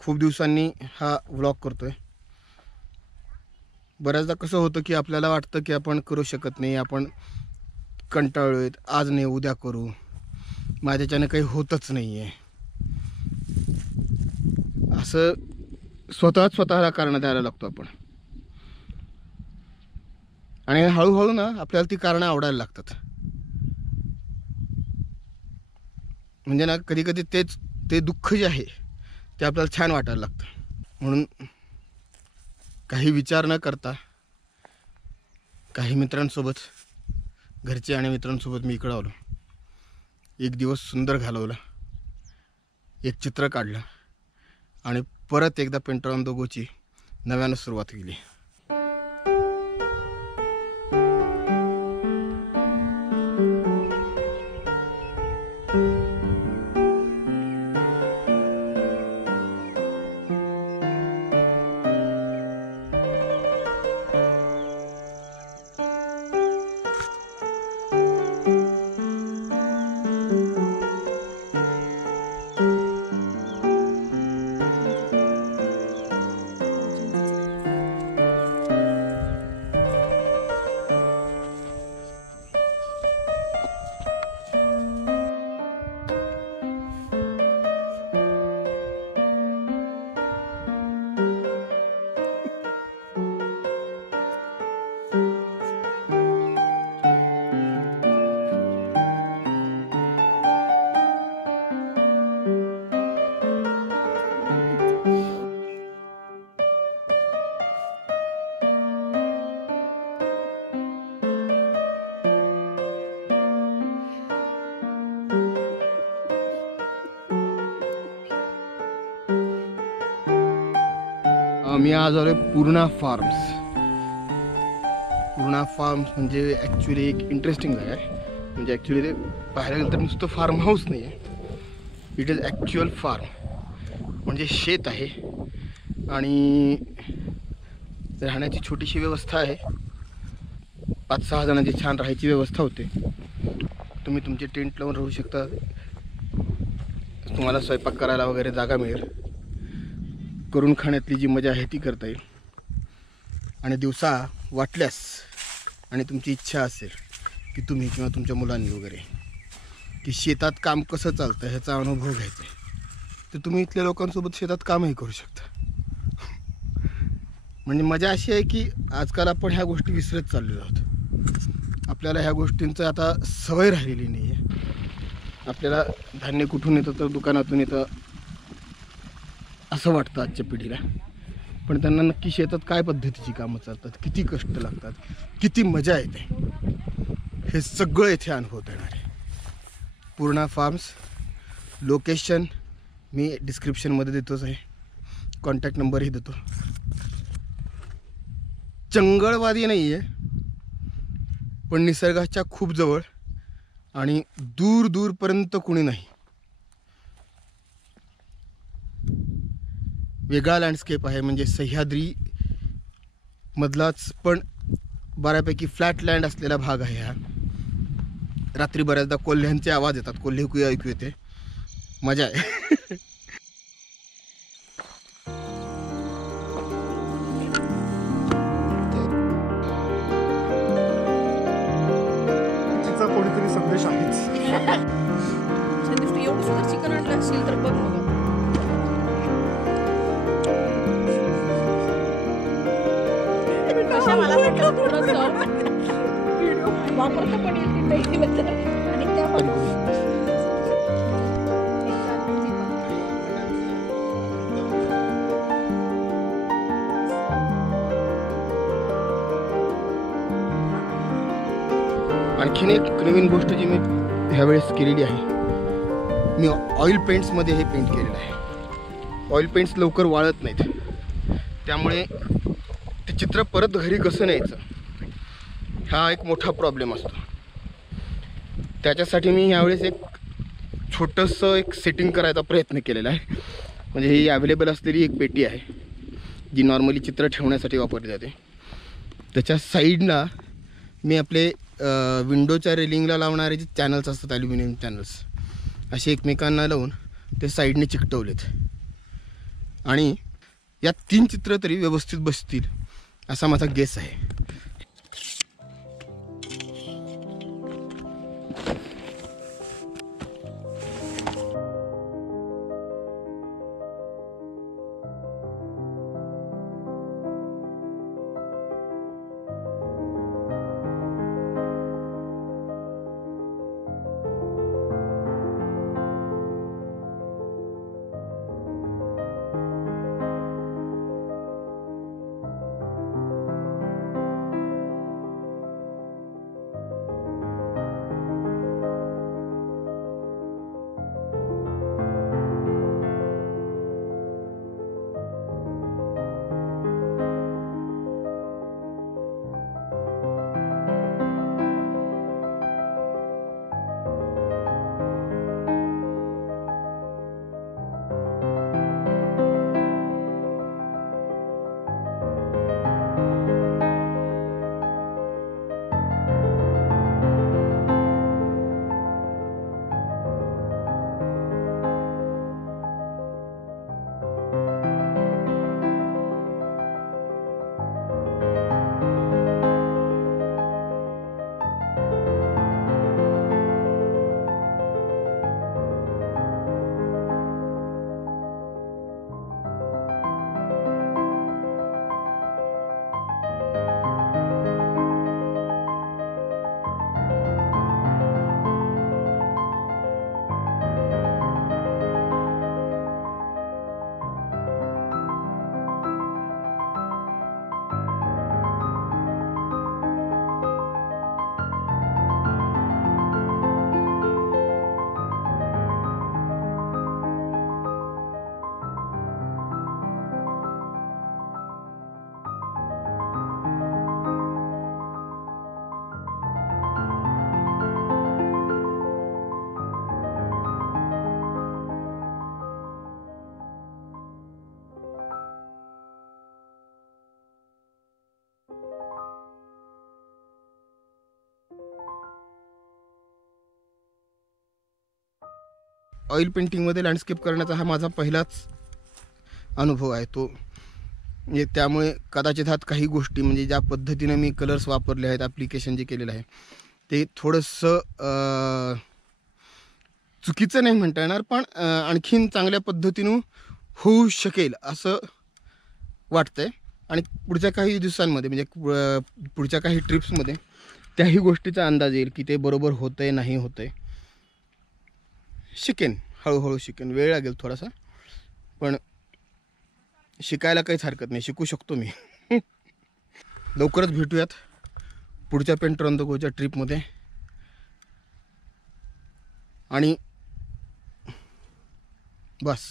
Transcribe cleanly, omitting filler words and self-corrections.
खूप दिवसांनी हा व्लॉग करतोय। बऱ्याचदा कसं होतं की आपल्याला वाटतं की आपण करू शकत नाही, आपण कंटाळलोय, आज नाही उद्या करू, माझ्याच्याने काही होतच नाही आहे, असं स्वतःला कारण द्यायला लागतो आपण। आणि हळूहळू ना आपल्याला ती कारणं आवडायला लागतात। म्हणजे ना कधी कधी ते दुःख जे आहे ते आपल्याला छान वाटायला लागतं। म्हणून काही विचार न करता काही मित्रांसोबत, घरचे आणि मित्रांसोबत मी इकडं आलो। एक दिवस सुंदर घालवला, एक चित्र काढलं आणि परत एकदा पेंटर ऑन द गोची नव्यानं सुरुवात केली। मी आज आलोय पूर्णा फार्म्स। पूर्णा फार्म्स म्हणजे ॲक्च्युली एक इंटरेस्टिंग जागा आहे। म्हणजे ॲक्च्युली ते पाहायला गेलं तर नुसतं फार्म हाऊस नाही आहे, इट इज ॲक्च्युअल फार्म। म्हणजे शेत आहे आणि राहण्याची छोटीशी व्यवस्था आहे। 5-6 जणांची छान राहायची व्यवस्था होते। तुम्ही तुमचे टेंट लावून राहू शकता, तुम्हाला स्वयंपाक करायला वगैरे जागा मिळेल, करून खाण्यातली जी मजा आहे ती करता येईल। आणि दिवसा वाटल्यास आणि तुमची इच्छा असेल की तुम्ही किंवा तुमच्या मुलांनी वगैरे की शेतात काम कसं चालतं ह्याचा अनुभव घ्यायचा आहे, तर तुम्ही इथल्या लोकांसोबत शेतात कामही करू शकता। म्हणजे मजा अशी आहे की आजकाल आपण ह्या गोष्टी विसरत चाललेलो आहोत। आपल्याला ह्या गोष्टींचं आता सवय राहिलेली नाही आहे। आपल्याला धान्य कुठून येतं तर दुकानातून येतं असं वाटतं आजच्या पिढीला, पण त्यांना नक्की शेतात काय पद्धतीची कामं चालतात, किती कष्ट लागतात, किती मजा येते, हे सगळं इथे अनुभवता येणार आहे। पूर्णा फार्म्स लोकेशन मी डिस्क्रिप्शनमध्ये देतोच आहे, कॉन्टॅक्ट नंबरही देतो। जंगलवादी नाही आहे, पण निसर्गाच्या खूप जवळ आणि दूर दूरपर्यंत कुणी नाही। वेगळा लँडस्केप आहे, म्हणजे सह्याद्री मधलाच पण बऱ्यापैकी फ्लॅट लँड असलेला भाग आहे हा। रात्री बऱ्याचदा कोल्ह्यांचे आवाज येतात, कोल्हे ऐकू येते, मजा आहे। तिचा कोणीतरी संदेश आहेच। एवढं सुद्धा चिकन आणलं असेल तर बघ बघा, मला वाटलं थोडंसं वापरता पण येते नाही आणि त्या पण आणखीन एक नवीन गोष्ट जी मी ह्यावेळेस केलेली आहे, मी ऑइल पेंट्समध्ये हे पेंट केलेलं आहे। ऑइल पेंट्स लवकर वाळत नाहीत, त्यामुळे ते चित्र परत घरी कसं न्यायचं हा एक मोठा प्रॉब्लेम असतो। त्याच्यासाठी मी यावेळेस एक छोटंसं एक सेटिंग करायचा प्रयत्न केलेला आहे। म्हणजे ही अवेलेबल असलेली एक पेटी आहे जी नॉर्मली चित्र ठेवण्यासाठी वापरली जाते। त्याच्या साईडला मी आपले विंडोच्या रेलिंगला लावणारे जे चॅनल्स असतात, ॲल्युमिनियम चॅनल्स, असे एकमेकांना लावून ते साईडने चिकटवलेत। आणि या 3 चित्र तरी व्यवस्थित बसतील असा माझा गेस आहे. ऑइल पेंटिंगमध्ये लँडस्केप करण्याचा हा माझा पहिलाच अनुभव आहे तो. म्हणजे त्यामुळे कदाचित हात काही गोष्टी म्हणजे ज्या पद्धतीनं मी कलर्स वापरले आहेत, ॲप्लिकेशन जे केलेलं आहे ते थोडंसं चुकीचं नाही म्हणता येणार, पण आणखीन चांगल्या पद्धतीनं होऊ शकेल असं वाटतंय. आणि पुढच्या काही दिवसांमध्ये म्हणजे पुढच्या काही ट्रिप्समध्ये त्याही गोष्टीचा अंदाज येईल की ते बरोबर होतं आहे नाही होतं आहे. शिकेन, हळूहळू शिकेन, वेळ लागेल थोडासा, पण शिकायला काहीच हरकत नाही, शिकू शकतो मी. लवकरच भेटूयात पुढच्या पेंटर ऑन द गोच्या ट्रिपमध्ये. आणि बस